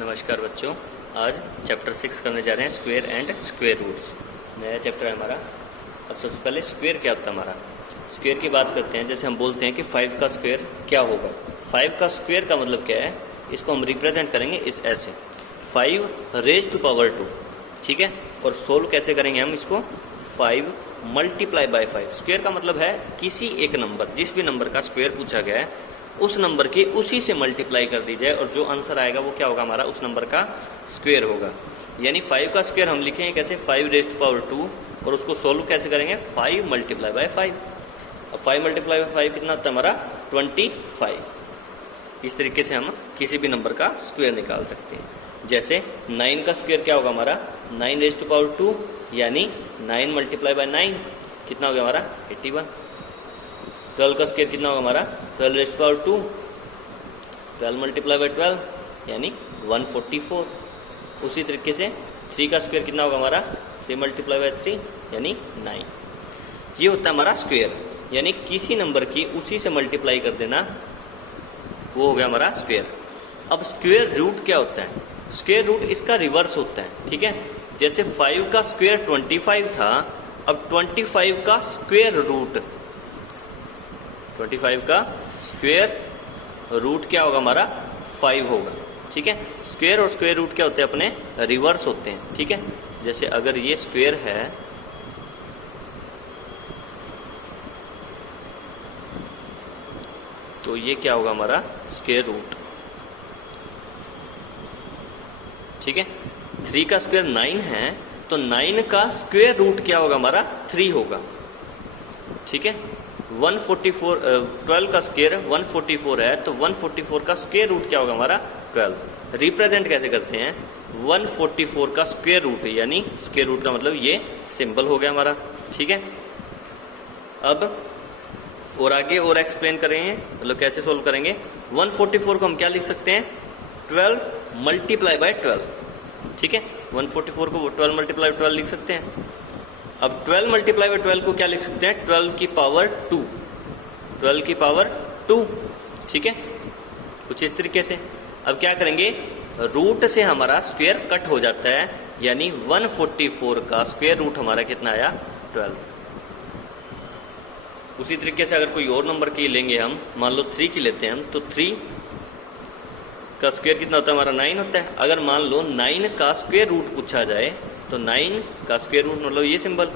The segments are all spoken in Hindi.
नमस्कार बच्चों, आज चैप्टर 6 करने जा रहे हैं स्क्वायर एंड स्क्वायर रूट्स। नया चैप्टर है हमारा। अब सबसे पहले स्क्वायर क्या होता है हमारा। स्क्वायर की बात करते हैं। जैसे हम बोलते हैं कि 5 का स्क्वायर क्या होगा। 5 का स्क्वायर का मतलब क्या है, इसको हम रिप्रेजेंट करेंगे इस ऐसे 5 रेज टू पावर 2, ठीक है। और सोल्व कैसे करेंगे हम इसको, 5 मल्टीप्लाई बाय 5। स्क्वायर का मतलब है किसी एक नंबर, जिस भी नंबर का स्क्वायर पूछा गया है उस नंबर के उसी से मल्टीप्लाई कर दी जाए और जो आंसर आएगा वो क्या होगा हमारा, उस नंबर का स्क्वायर होगा। यानी 5 का स्क्वायर हम लिखेंगे कैसे, 5 रेज टू पावर 2, और उसको सोल्व कैसे करेंगे, 5 मल्टीप्लाई बाय 5। अब 5 मल्टीप्लाई बाय 5 कितना होता है हमारा, 25। इस तरीके से हम किसी भी नंबर का स्क्वायर निकाल सकते हैं। जैसे 9 का स्क्वायर क्या होगा हमारा, 9 रेज टू पावर 2, यानी 9 मल्टीप्लाई बाय 9 कितना हो गया हमारा, 81। 12 का स्क्वायर कितना होगा हमारा, 12 raise to power 2, 12 multiply by 12 यानी 144। उसी तरीके से 3 का स्क्वायर कितना होगा हमारा, 3 मल्टीप्लाई बाय 3 यानी 9। ये होता है हमारा स्क्वायर, यानी किसी नंबर की उसी से मल्टीप्लाई कर देना, वो हो गया हमारा स्क्वायर। अब स्क्वायर रूट क्या होता है, स्क्वायर रूट इसका रिवर्स होता है, ठीक है। जैसे 5 का स्क्वायर 25 था, अब 25 का स्क्वायर रूट, 25 का स्क्वायर रूट क्या होगा हमारा, 5 होगा, ठीक है। स्क्वायर और स्क्वायर रूट क्या होते हैं, अपने रिवर्स होते हैं, ठीक है। जैसे अगर ये स्क्वायर है तो ये क्या होगा हमारा स्क्वायर रूट, ठीक है। 3 का स्क्वायर 9 है तो 9 का स्क्वायर रूट क्या होगा हमारा, 3 होगा, ठीक है। 12 का स्क्वायर 144 है तो 144 का स्क्वायर रूट क्या होगा हमारा, 12। रिप्रेजेंट कैसे करते हैं, 144 का स्क्वायर रूट, यानी स्क्वायर रूट का मतलब ये सिंबल हो गया हमारा, ठीक है। अब और आगे और एक्सप्लेन करेंगे, मतलब कैसे सोल्व करेंगे। 144 को हम क्या लिख सकते हैं, 12 मल्टीप्लाई बाय 12, ठीक है। 144 को 12 मल्टीप्लाई 12 लिख सकते हैं। अब 12 मल्टीप्लाई बाय 12 को क्या लिख सकते हैं, 12 की पावर 2, 12 की पावर 2, ठीक है। कुछ इस तरीके से। अब क्या करेंगे, रूट से हमारा स्क्वायर कट हो जाता है, यानी 144 का स्क्वायर रूट हमारा कितना आया, 12। उसी तरीके से अगर कोई और नंबर की लेंगे हम, मान लो 3 की लेते हैं हम, तो 3 का स्क्वायर कितना होता है हमारा, 9 होता है। अगर मान लो 9 का स्क्वायर रूट पूछा जाए तो 9 का स्क्वायर रूट मतलब ये सिंबल,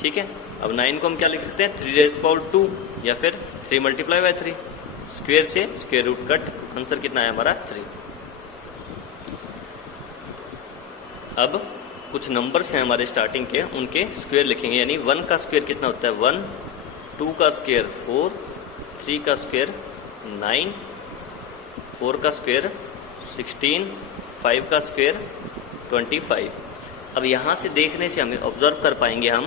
ठीक है। अब 9 को हम क्या लिख सकते हैं, 3 रेज टू पावर 2 या फिर 3 मल्टीप्लाई बाय 3। स्क्वायर से स्क्वायर रूट कट, आंसर कितना है हमारा, 3। अब कुछ नंबर्स हैं हमारे स्टार्टिंग के, उनके स्क्वायर लिखेंगे। यानी 1 का स्क्वायर कितना होता है, 1, 2 का स्क्वायर 4, 3 का स्क्वायर 9, 4 का स्क्वायर 16, 5 का स्क्वायर 25। अब यहां से देखने से हमें ऑब्जर्व कर पाएंगे हम,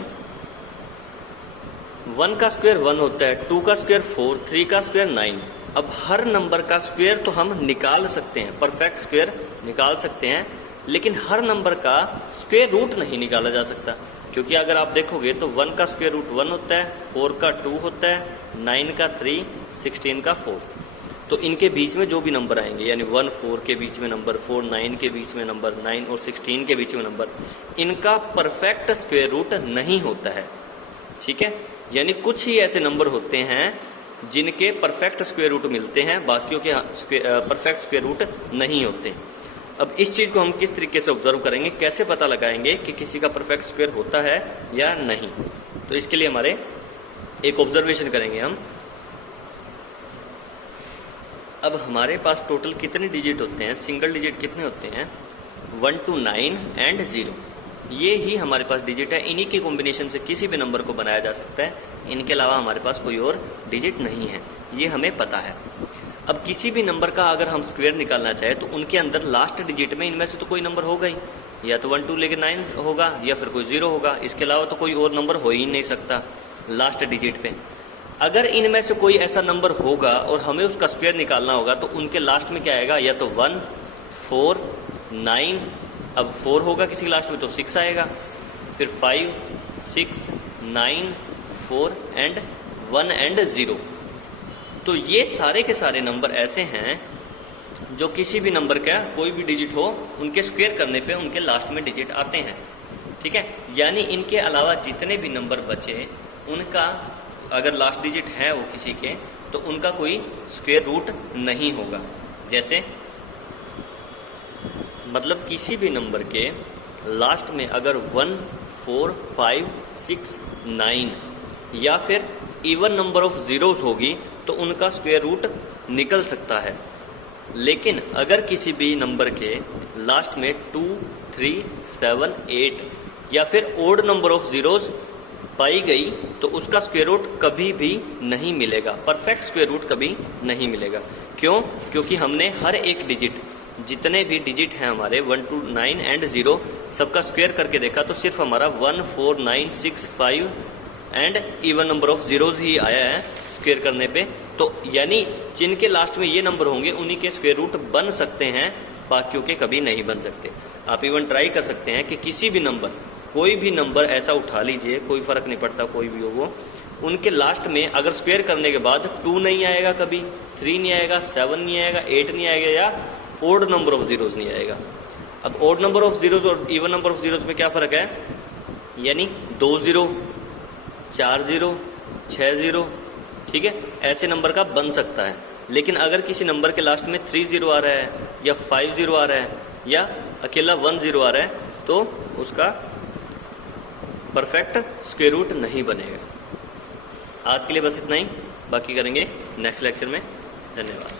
1 का स्क्वायर 1 होता है, 2 का स्क्वायर 4, 3 का स्क्वायर 9। अब हर नंबर का स्क्वायर तो हम निकाल सकते हैं, परफेक्ट स्क्वायर निकाल सकते हैं, लेकिन हर नंबर का स्क्वायर रूट नहीं निकाला जा सकता। क्योंकि अगर आप देखोगे तो 1 का स्क्वायर रूट 1 होता है, 4 का 2 होता है, 9 का 3, 16 का 4। तो इनके बीच में जो भी नंबर आएंगे, यानी 1 4 के बीच में नंबर, 4 9 के बीच में नंबर, 9 और 16 के बीच में नंबर, इनका परफेक्ट स्क्वायर रूट नहीं होता है, ठीक है। यानी कुछ ही ऐसे नंबर होते हैं जिनके परफेक्ट स्क्वायर रूट मिलते हैं, बाकियों के परफेक्ट स्क्वायर रूट नहीं होते। अब इस चीज को हम किस तरीके से ऑब्जर्व करेंगे, कैसे पता लगाएंगे कि किसी का परफेक्ट स्क्वायर होता है या नहीं। तो इसके लिए हमारे एक ऑब्जर्वेशन करेंगे हम। अब हमारे पास टोटल कितने डिजिट होते हैं, सिंगल डिजिट कितने होते हैं, 1 to 9 एंड 0। ये ही हमारे पास डिजिट है, इन्हीं के कॉम्बिनेशन से किसी भी नंबर को बनाया जा सकता है। इनके अलावा हमारे पास कोई और डिजिट नहीं है, ये हमें पता है। अब किसी भी नंबर का अगर हम स्क्वायर निकालना चाहे तो उनके अंदर लास्ट डिजिट में इनमें से तो कोई नंबर होगा ही, या तो 1 2 लेके 9 होगा या फिर कोई 0 होगा। इसके अलावा तो कोई और नंबर हो ही नहीं सकता लास्ट डिजिट पे। अगर इनमें से कोई ऐसा नंबर होगा और हमें उसका स्क्वायर निकालना होगा तो उनके लास्ट में क्या आएगा, या तो 1 4 9, अब 4 होगा किसी लास्ट में तो 6 आएगा, फिर 5 6 9 4 एंड 1 एंड 0। तो ये सारे के सारे नंबर ऐसे हैं जो किसी भी नंबर का कोई भी डिजिट हो उनके स्क्वायर करने पे उनके लास्ट में डिजिट आते हैं। ठीक है, यानी इनके अलावा जितने भी नंबर बचे उनका अगर लास्ट डिजिट है वो किसी के, तो उनका कोई स्क्वायर रूट नहीं होगा। जैसे मतलब किसी भी नंबर के लास्ट में अगर 1, 4, 5, 6, 9 या फिर इवन नंबर ऑफ जीरोस होगी तो उनका स्क्वायर रूट निकल सकता है। लेकिन अगर किसी भी नंबर के लास्ट में 2, 3, 7, 8 या फिर ओड नंबर ऑफ जीरोस पाई गई तो उसका स्क्वायर रूट कभी भी नहीं मिलेगा, परफेक्ट स्क्वायर रूट कभी नहीं मिलेगा। क्यों? क्योंकि हमने हर एक डिजिट, जितने भी डिजिट हैं हमारे 1 to 9 एंड 0, सबका स्क्वायर करके देखा तो सिर्फ हमारा 1, 4, 9, 6, 5 and even number of zeros ही आया है स्क्वायर करने पे। तो यानी जिनके लास्ट में ये नंबर होंगे उन्हीं के स्क्वायर रूट बन सकते हैं, बाकियों के कभी नहीं बन सकते। आप इवन ट्राई कर सकते हैं कि किसी भी नंबर, कोई भी नंबर ऐसा उठा लीजिए, कोई फर्क नहीं पड़ता कोई भी हो वो, उनके लास्ट में अगर स्क्वायर करने के बाद 2 नहीं आएगा, कभी 3 नहीं आएगा, 7 नहीं आएगा, 8 नहीं आएगा या ओड नंबर ऑफ जीरोज नहीं आएगा। अब ओड नंबर ऑफ जीरोज और इवन नंबर ऑफ जीरोज में क्या फर्क है? यानी 2 0, 4 0, 6 0, ठीक है, ऐसे नंबर का बन सकता है। लेकिन अगर किसी नंबर के लास्ट में 3 0 आ रहा है या 5 0 आ रहा है या अकेला 1 0 आ रहा है तो उसका परफेक्ट स्क्वायर रूट नहीं बनेगा। आज के लिए बस इतना ही, बाकी करेंगे नेक्स्ट लेक्चर में। धन्यवाद।